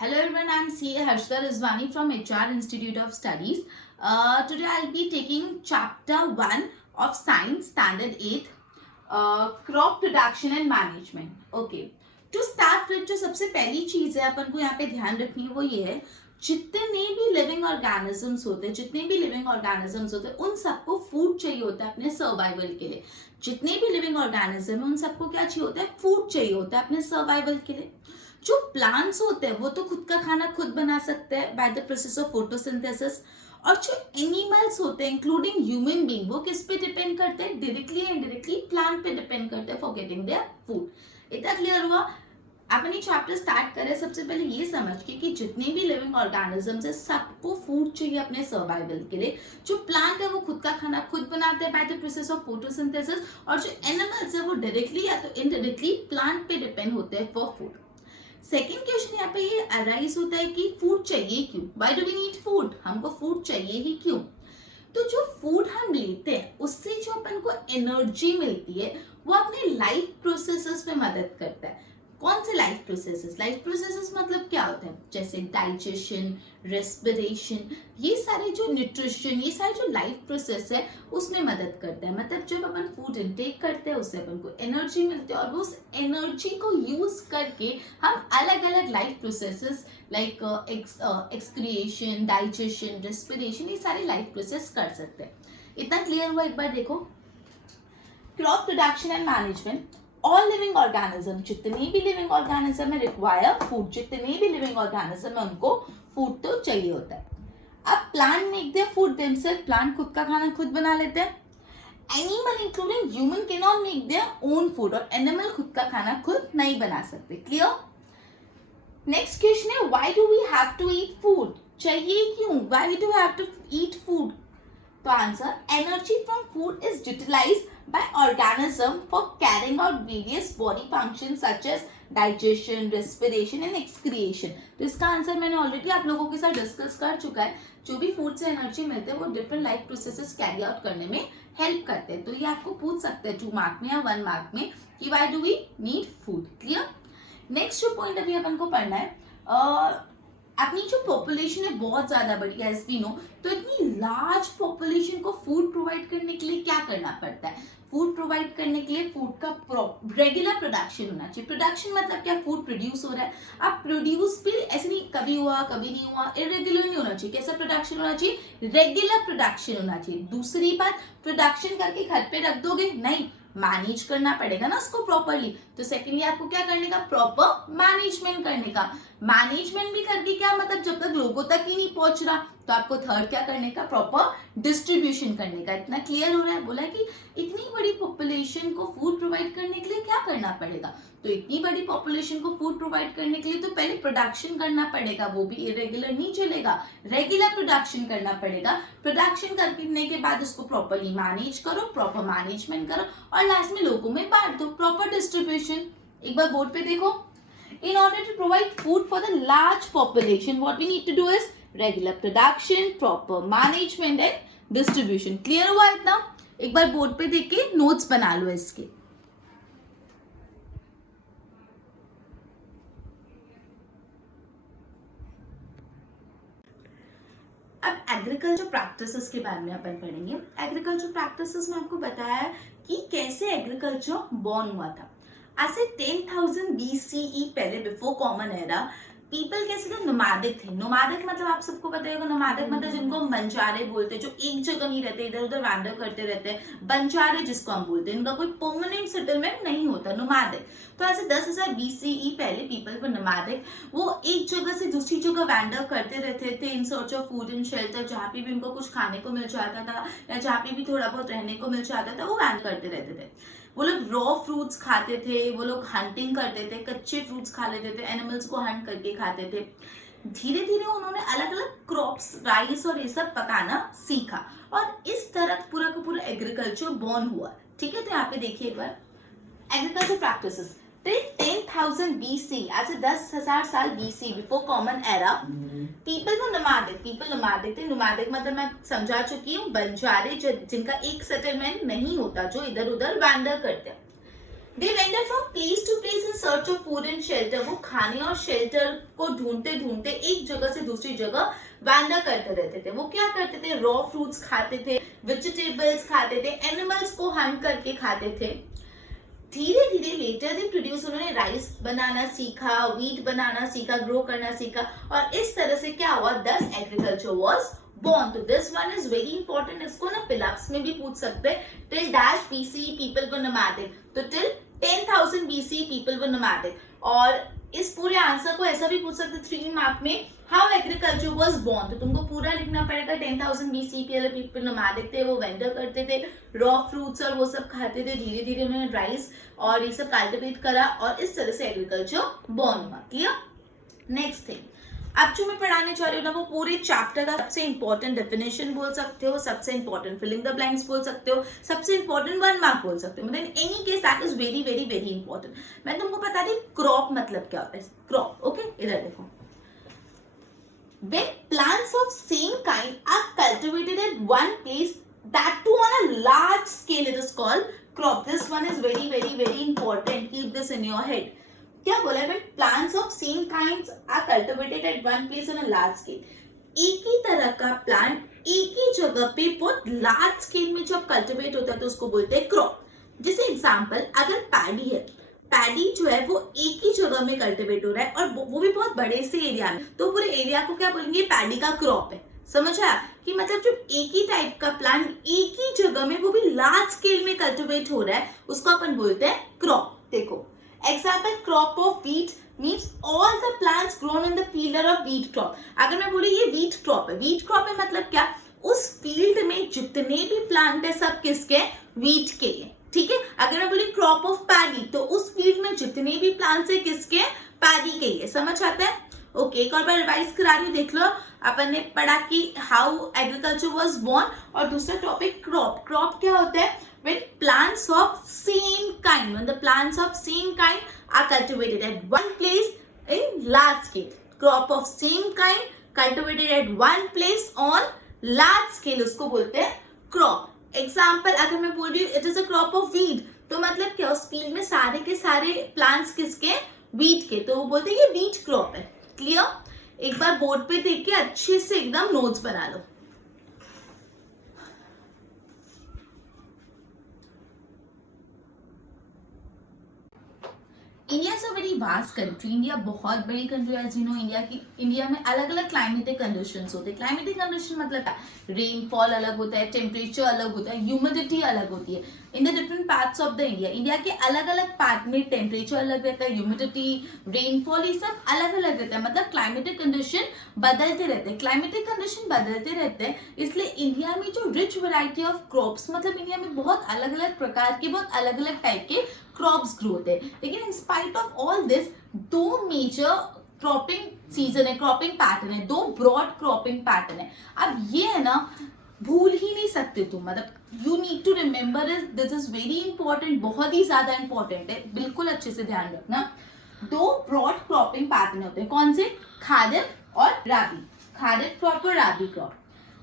Hello everyone, I'm CA Harshda Rizwani from HR Institute of Studies. Today I'll be taking chapter 1 of Science Standard 8, Crop Production and Management. Okay. To start with, जो सबसे पहली चीज है अपन को यहाँ पे ध्यान रखनी है वो ये है, जितने भी लिविंग ऑर्गेनिजम्स होते हैं उन सबको फूड चाहिए होता है अपने सर्वाइवल के लिए. जितने भी लिविंग ऑर्गेनिज्म है उन सबको क्या चाहिए होता है? फूड चाहिए होता है अपने सर्वाइवल के लिए. जो प्लांट्स होते हैं वो तो खुद का खाना खुद बना सकते हैं by the process of photosynthesis. और जो एनिमल्स होते हैं इंक्लूडिंग ह्यूमन बीइंग, वो किस पे डिपेंड करते हैं? डायरेक्टली एंड इनडायरेक्टली प्लांट पे डिपेंड करते हैं फॉर गेटिंग देयर फूड. इतना क्लियर हुआ? अपन ये चैप्टर स्टार्ट करें सबसे पहले ये समझ के कि जितने भी लिविंग ऑर्गेनिजम्स है सबको फूड चाहिए अपने सर्वाइवल के लिए. जो प्लांट है वो खुद का खाना खुद बनाते हैं by the process of photosynthesis, और जो एनिमल्स है वो डायरेक्टली या तो इनडायरेक्टली प्लांट पे डिपेंड होते हैं फॉर फूड. सेकेंड क्वेश्चन यहाँ पे ये अराइज होता है कि फूड चाहिए क्यों? Why do we need food? हमको फूड चाहिए ही क्यों? तो जो फूड हम लेते हैं उससे जो अपन को एनर्जी मिलती है वो अपने लाइफ प्रोसेसेस में मदद करता है. कौन से लाइफ प्रोसेसेस? लाइफ प्रोसेसेस मतलब क्या होता है? जैसे डाइजेशन, रेस्पिरेशन, ये सारे जो न्यूट्रिशन, ये सारे जो लाइफ प्रोसेस है उसमें मदद करता है. मतलब जब अपन फूड इनटेक करते हैं उससे अपन को एनर्जी मिलती है और उस एनर्जी को यूज करके हम अलग अलग life processes like excretion, digestion, respiration, ये सारे लाइफ प्रोसेस कर सकते हैं. इतना क्लियर हुआ? एक बार देखो, crop production and management. All living organism, जितने भी लिविंग ऑर्गेनिज्म है रिक्वायर फूड. जितने भी लिविंग ऑर्गेनिज्म है उनको फूड तो चाहिए होता है. अब plant make their food themselves, plant खुद का खाना खुद बना लेते हैं. Animal including human can not make their own food, और एनिमल खुद का खाना खुद नहीं बना सकते. क्लियर? नेक्स्ट क्वेश्चन है why do we have to eat food? चाहिए क्यों? Why do we have to eat food? तो answer, energy from food is utilised by organism for carrying out various body functions such as digestion, respiration and excretion. तो इसका answer मैंने already आप लोगों के साथ डिस्कस कर चुका है. जो भी फूड से एनर्जी मिलते हैं वो different life processes carry out करने में हेल्प करते हैं. तो ये आपको पूछ सकते हैं 2 मार्क में या 1 मार्क में कि why do we need food. Clear? Next जो पॉइंट अभी अपन को पढ़ना है, अपनी जो पॉपुलेशन है बहुत ज्यादा बड़ी है एज वी नो, तो इतनी लार्ज पॉपुलेशन को फूड प्रोवाइड करने के लिए क्या करना पड़ता है? फूड प्रोवाइड करने के लिए फूड का रेगुलर प्रोडक्शन होना चाहिए. प्रोडक्शन मतलब क्या? फूड प्रोड्यूस हो रहा है. अब प्रोड्यूस भी ऐसे नहीं कभी हुआ कभी नहीं हुआ, इरेगुलर नहीं होना चाहिए. कैसा प्रोडक्शन होना चाहिए? रेगुलर प्रोडक्शन होना चाहिए. दूसरी बात, प्रोडक्शन करके घर पे रख दोगे नहीं, मैनेज करना पड़ेगा ना उसको प्रॉपरली. तो सेकेंडली आपको क्या करने का? प्रॉपर मैनेजमेंट करने का. मैनेजमेंट भी करके क्या मतलब? जब तक लोगों तक ही नहीं पहुंच रहा तो आपको थर्ड क्या करने का? प्रॉपर डिस्ट्रीब्यूशन करने का. इतना क्लियर हो रहा है? बोला कि इतनी बड़ी पॉपुलेशन को फूड प्रोवाइड करने के लिए क्या करना पड़ेगा? तो इतनी बड़ी पॉपुलेशन को फूड प्रोवाइड करने के लिए तो पहले प्रोडक्शन करना पड़ेगा. वो भी इरेगुलर नहीं चलेगा, रेगुलर प्रोडक्शन करना पड़ेगा. प्रोडक्शन करने के बाद उसको प्रॉपरली मैनेज करो, प्रॉपर मैनेजमेंट करो और लास्ट में लोगों में बांट दो. Proper distribution. एक बार बोर्ड पे देखो. In order to provide food for the large population, what we need to do is regular production, proper management and distribution. Clear हुआ इतना? एक बार बोर्ड पे देख के नोट्स बना लो इसके. अब एग्रीकल्चर प्रैक्टिसेस के बारे में अपन पढ़ेंगे. एग्रीकल्चर प्रैक्टिसेस में आपको बताया कि कैसे एग्रीकल्चर बॉर्न हुआ था. आज से 10,000 BCE पहले, बिफोर कॉमन एरा, पीपल कैसे थे? नोमैडिक थे. नोमैडिक मतलब आप सबको पता होगा. नोमैडिक मतलब जिनको हम बंजारे बोलते हैं, जो एक जगह नहीं रहते, इधर उधर वैंडर करते रहते हैं. बंजारे जिसको हम बोलते हैं, इनका कोई परमानेंट सेटलमेंट नहीं होता. नोमैडिक. तो ऐसे 10,000 BCE पहले पीपल वर नोमैडिक. वो एक जगह से दूसरी जगह वैंडर करते रहते थे इन search of food and shelter. जहाँ पे भी उनको कुछ खाने को मिल जाता था या जहाँ पे भी थोड़ा बहुत रहने को मिल जाता था वो वैंडर करते रहते थे. वो लोग रॉ फ्रूट्स खाते थे, वो लोग हंटिंग करते थे, कच्चे फ्रूट्स खा लेते थे, एनिमल्स को हंट करके खाते थे. धीरे धीरे उन्होंने अलग अलग क्रॉप्स, राइस और ये सब पकाना सीखा और इस तरह पूरा का पूरा एग्रीकल्चर बॉर्न हुआ. ठीक है? तो यहाँ पे देखिए एक बार एग्रीकल्चर प्रैक्टिसेस. 10,000 BC, आज से 10,000 साल BC, before common era, people were nomadic. People nomadic थे. नोमैडिक मतलब मैं समझा चुकी हूँ, बंजारे जिनका एक सेटलमेंट नहीं होता, जो इधर उधर वैंडर करते हैं. They wander from place to place in search of food and shelter. वो खाने और शेल्टर को ढूंढते ढूंढते एक जगह से दूसरी जगह वैंडर करते रहते थे. वो क्या करते थे? रॉ फ्रूट्स खाते थे, वेजिटेबल्स खाते थे, एनिमल्स को हंट करके खाते थे. धीरे धीरे लेटर दे प्रोड्यूस, उन्होंने राइस बनाना सीखा, व्हीट बनाना सीखा, ग्रो करना सीखा, और इस तरह से क्या हुआ? दस एग्रीकल्चर वाज born. तो this one is very important. इसको ना फिलअप्स में भी पूछ सकते हैं. till dash BC people were nomadic. तो till 10,000 BC people were nomadic. और इस पूरे आंसर को ऐसा भी पूछ सकते 3 मार्क में, how agriculture was born. तो तुमको पूरा लिखना पड़ेगा. 10,000 BC पहले people nomadic थे, वो वेंडर करते थे, रॉ फ्रूट्स और वो सब खाते थे. धीरे धीरे उन्होंने राइस और ये सब कल्टिवेट करा और इस तरह से एग्रीकल्चर बॉर्न हुआ. क्लियर? नेक्स्ट थिंग, अब जो मैं पढ़ाने जा रही हूँ ना, वो पूरे चैप्टर का सबसे इंपॉर्टेंट डेफिनेशन बोल सकते हो, सबसे इंपॉर्टेंट फिलिंग द ब्लैंक्स बोल सकते हो, सबसे इंपॉर्टेंट 1 मार्क बोल सकते हो. मतलब any case that is very very very important. मैं तुमको बता दी क्रॉप मतलब क्या होता है. क्रॉप, ओके, इधर देखो. When plants of same kind are cultivated at one place, that too on a large scale, it is called crop. This one is very very very important. Keep this in your head. क्या बोला है? Plants of same kinds are cultivated at one place on a large scale. एक ही तरह का plant एक ही जगह पे बहुत लार्ज स्केल में जब कल्टिवेट होता है तो उसको बोलते हैं क्रॉप. जैसे एग्जांपल, अगर पैडी है, पैडी जो है वो एक ही जगह में कल्टिवेट हो रहा है और वो भी बहुत बड़े से एरिया में, तो पूरे एरिया को क्या बोलेंगे? पैडी का क्रॉप है. समझ आया? कि मतलब जो एक ही टाइप का प्लांट एक ही जगह में वो भी लार्ज स्केल में कल्टिवेट हो रहा है उसको अपन बोलते हैं क्रॉप. देखो example, crop of wheat means all the plants grown in the field are of wheat crop. अगर मैं बोली ये wheat crop है, wheat crop है मतलब क्या? उस फील्ड में जितने भी प्लांट है सब किसके? wheat के हैं. ठीक है? अगर मैं बोली crop of paddy, तो उस फील्ड में जितने भी प्लांट्स है किसके? पैडी के हैं. समझ आता है? ओके, एक और बार रिवाइज करा रही हूँ, देख लो. अपन ने पढ़ा कि हाउ एग्रीकल्चर वाज बोर्न, और दूसरा टॉपिक क्रॉप. क्रॉप क्या होता है? When plants of same kind, when the plants of same kind are cultivated at one place in large scale. Crop of same kind cultivated at one place on large scale, उसको बोलते हैं crop. Example, अगर मैं बोल रही हूँ it is a crop of wheat, तो मतलब क्या? उस फील्ड में सारे के सारे प्लांट्स किसके? wheat के, तो वो बोलते हैं ये wheat crop है. क्लियर? एक बार बोर्ड पे देख के अच्छे से एकदम नोट्स बना लो. India is a very vast country. India बहुत बड़ी कंट्री है. एज यू नो, इंडिया में अलग अलग क्लाइमेटिक कंडीशंस होते हैं. क्लाइमेटिक कंडीशन मतलब क्या? रेनफॉल अलग होता है, टेम्परेचर अलग होता है, ह्यूमिडिटी अलग होती है. In the different parts of the India के अलग अलग पार्ट में टेम्परेचर अलग रहता है, ह्यूमिडिटी, रेनफॉल, ये सब अलग अलग रहता है. मतलब क्लाइमेटिक कंडीशन बदलते रहते हैं. क्लाइमेटिक कंडीशन बदलते रहते हैं, इसलिए इंडिया में जो रिच वैरायटी ऑफ क्रॉप्स, मतलब इंडिया में बहुत अलग अलग प्रकार के, बहुत अलग अलग टाइप के क्रॉप्स ग्रो होते हैं. लेकिन in spite of all this, 2 major cropping season है, क्रॉपिंग पैटर्न है, 2 ब्रॉड क्रॉपिंग पैटर्न है. अब ये है ना, भूल ही नहीं सकते तुम. मतलब you need to remember this is very important, बहुत ही ज्यादा इंपॉर्टेंट है. बिल्कुल अच्छे से ध्यान रखना. 2 ब्रॉड क्रॉपिंग पैटर्न होते हैं. कौन से? खारिफ और राबी. खारिफ क्रॉप और राबी क्रॉप.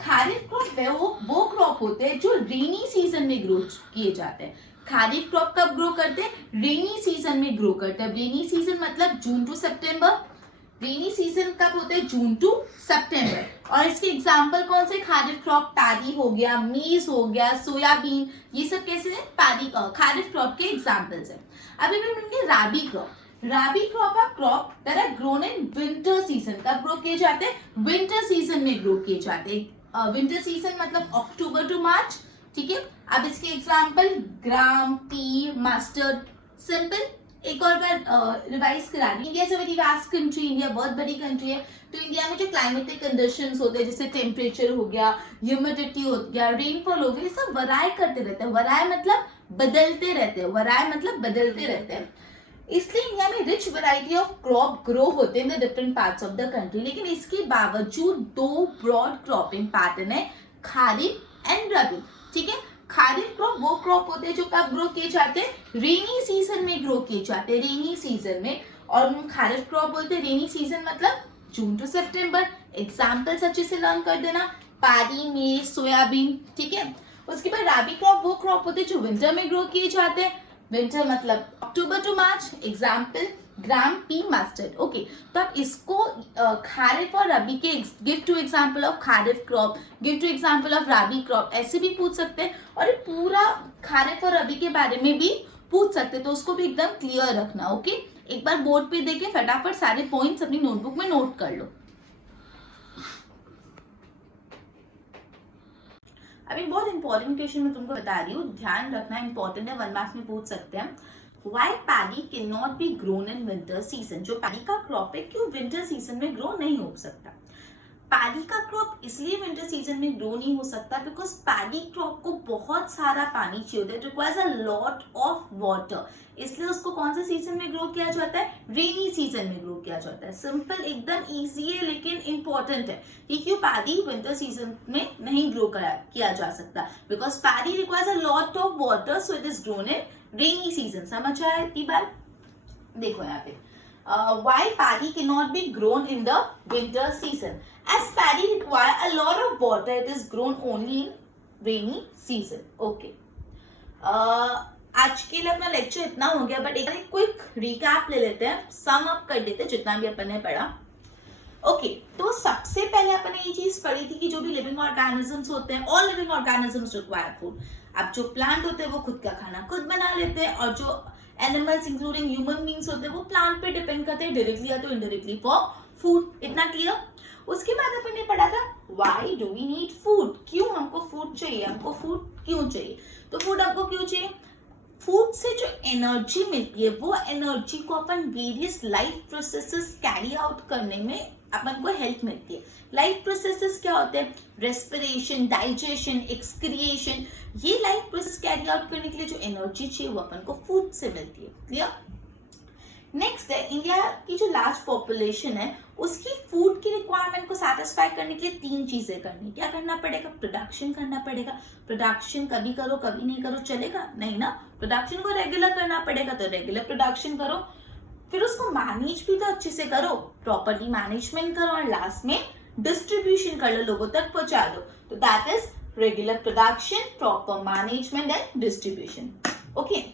खारिफ क्रॉप है वो क्रॉप होते हैं जो रेनी सीजन में ग्रो किए जाते हैं. खारिफ क्रॉप कब ग्रो करते हैं? रेनी सीजन में ग्रो करते हैं. रेनी सीजन मतलब जून टू सितंबर. रेनी सीजन कब होते हैं? जून टू सितंबर. और इसके एग्जांपल कौन से? खारिफ क्रॉप, पैडी हो गया, मेज हो गया, सोयाबीन, ये सब कैसे हैं? पैडी खारिफ क्रॉप के एग्जांपल्स हैं. अभी भी मिलेंगे rabi crop. Rabi crop are crop that are grown in winter season. कब ग्रो किए जाते हैं? विंटर सीजन में ग्रो किए जाते हैं. विंटर सीजन मतलब अक्टूबर टू मार्च. ठीक है? अब इसके example gram, tea, mustard. Simple. एक और बार रिवाइज करा दी. India is a very vast country. India बहुत बड़ी कंट्री है. तो इंडिया में जो क्लाइमेटिक कंडीशंस होते हैं, जैसे टेम्परेचर हो गया, ह्यूमिडिटी हो गया, रेनफॉल हो गया, ये सब वराय करते रहते हैं. वराय मतलब बदलते रहते हैं. वराय मतलब बदलते रहते हैं. इसलिए इंडिया में rich variety of crop grow होते हैं in the different parts of the country. लेकिन इसके बावजूद 2 ब्रॉड क्रॉपिंग पैटर्न है, खारिफ एंड रबी. ठीक है? खारिफ क्रॉप वो क्रॉप होते हैं जो कब ग्रो किए जाते हैं? रेनी सीजन में ग्रो किए जाते हैं. रेनी सीजन में. और खारिफ क्रॉप बोलते हैं रेनी सीजन मतलब जून टू सितंबर. एग्जांपल्स अच्छे से लर्न कर देना. पैडी, मेज, सोयाबीन. ठीक है? उसके बाद राबी क्रॉप वो क्रॉप होते हैं जो विंटर में ग्रो किए जाते हैं. विंटर मतलब October to March. Example gram pea mustard. Okay, तो आप इसको खारिफ और रबी के give two example of kharif crop, give two example of rabi crop, ऐसे भी पूछ सकते हैं. और ये पूरा खारिफ और रबी के बारे में भी पूछ सकते हैं, तो उसको भी एकदम क्लियर रखना. ओके, एक बार बोर्ड पे देके फटाफट सारे पॉइंट्स अपनी नोटबुक में नोट कर लो. अभी बहुत इंपॉर्टेंट क्वेश्चन मैं तुमको बता रही हूँ, ध्यान रखना, इंपॉर्टेंट है, 1 मार्क्स में पूछ सकते हैं. Why paddy cannot be grown in winter season? जो पैडी का क्रॉप है क्यों विंटर सीजन में ग्रो नहीं हो सकता? पैडी का क्रॉप इसलिए विंटर सीजन में ग्रो नहीं हो सकता बिकॉज पैडी क्रॉप को बहुत सारा पानी चाहिए होता है, it requires a lot of water, इसलिए उसको कौन से सीजन में ग्रो किया जाता है? रेनी सीजन में ग्रो किया जाता है. सिंपल, एकदम इजी है, लेकिन इंपॉर्टेंट है कि क्यों पैडी विंटर सीजन में नहीं ग्रो किया जा सकता, because paddy requires a lot of water, so it is grown in rainy season. समझ आया इतनी बार? देखो यहाँ पे why paddy cannot be grown in the winter season? As paddy require a lot of water, it is grown only in rainy season. Okay. आज के लिए अपना लेक्चर इतना हो गया, बट एक क्विक रिकैप ले लेते हैं, सम अप कर देते हैं जितना भी अपन ने पढ़ा. ओके, तो सबसे पहले अपन ने ये चीज पढ़ी थी कि जो भी लिविंग ऑर्गेनिजम्स होते हैं, all living organisms require food. अब जो प्लांट होते हैं वो खुद का खाना खुद बना लेते हैं, और जो एनिमल्स इंक्लूडिंग ह्यूमन बींग्स होते हैं वो प्लांट पे डिपेंड करते हैं डायरेक्टली या तो इनडायरेक्टली फॉर फूड. इतना क्लियर? उसके बाद अपन ने पढ़ा था why do we need food, क्यों हमको फूड चाहिए, हमको फूड क्यों चाहिए. तो फूड हमको क्यों चाहिए? फूड से जो एनर्जी मिलती है वो एनर्जी को अपन various life processes carry out करने में अपन को हेल्प मिलती है. लाइफ प्रोसेसेस क्या होते हैं? Respiration, digestion, excretion. ये लाइफ प्रोसेस कैरी आउट करने के लिए जो एनर्जी चाहिए वो अपन को फूड से मिलती है. क्लियर? नेक्स्ट है, इंडिया की जो लार्ज पॉपुलेशन है उसकी फूड की रिक्वायरमेंट को सेटिस्फाई करने के लिए 3 चीजें करनी. क्या करना पड़ेगा? प्रोडक्शन करना पड़ेगा. प्रोडक्शन कभी करो कभी नहीं करो चलेगा? नहीं ना, प्रोडक्शन को रेगुलर करना पड़ेगा, तो रेगुलर प्रोडक्शन करो. फिर उसको मैनेज भी तो अच्छे से करो, प्रॉपरली मैनेजमेंट करो, और लास्ट में डिस्ट्रीब्यूशन कर लो, लोगों तक पहुंचा दो. तो that is regular production, proper management and distribution. Okay,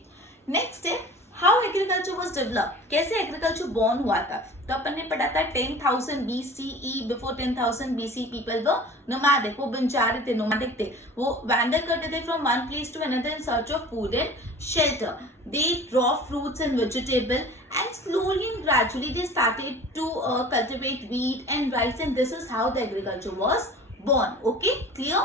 next है हाउ एग्रीकल्चर वाज डेवलप. कैसे एग्रीकल्चर बॉर्न हुआ था? तो अपन ने पढ़ा था 10,000 BCE, before 10,000 BC people were nomadic, वो बंजारे थे, नोमैडिक थे, वो वैंडर करते थे from one place to another in search of food and shelter. They raw fruits and vegetable and slowly and gradually they started to cultivate wheat and rice, and this is how the agriculture was born. Okay, clear?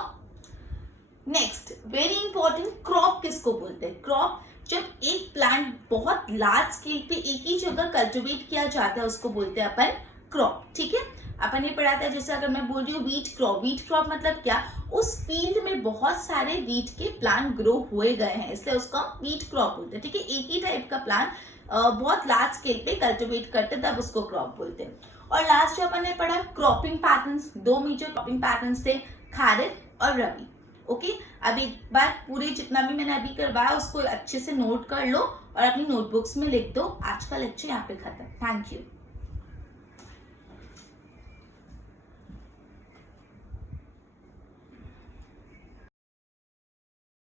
Next, very important, crop किसको बोलते हैं? Crop जब एक plant बहुत large scale पे एक ही जगह cultivate किया जाता है उसको बोलते हैं अपन क्रॉप. ठीक है, अपन ये पढ़ा था, जैसे अगर मैं बोल रही हूँ व्हीट क्रॉप, व्हीट क्रॉप मतलब क्या? उस फील्ड में बहुत सारे व्हीट के प्लांट ग्रो हुए गए हैं, इसलिए उसको व्हीट क्रॉप बोलते हैं. ठीक है, एक ही टाइप का प्लांट बहुत लार्ज स्केल पे कल्टिवेट करते तब उसको क्रॉप बोलते हैं. और लास्ट जो अपन ने पढ़ा cropping patterns, 2 major cropping patterns थे, खारिफ और रबी. ओके, अब एक बार पूरे जितना भी मैंने अभी करवाया उसको अच्छे से नोट कर लो और अपनी नोटबुक्स में लिख दो. आज का लेक्चर यहाँ पे खत्म. Thank you.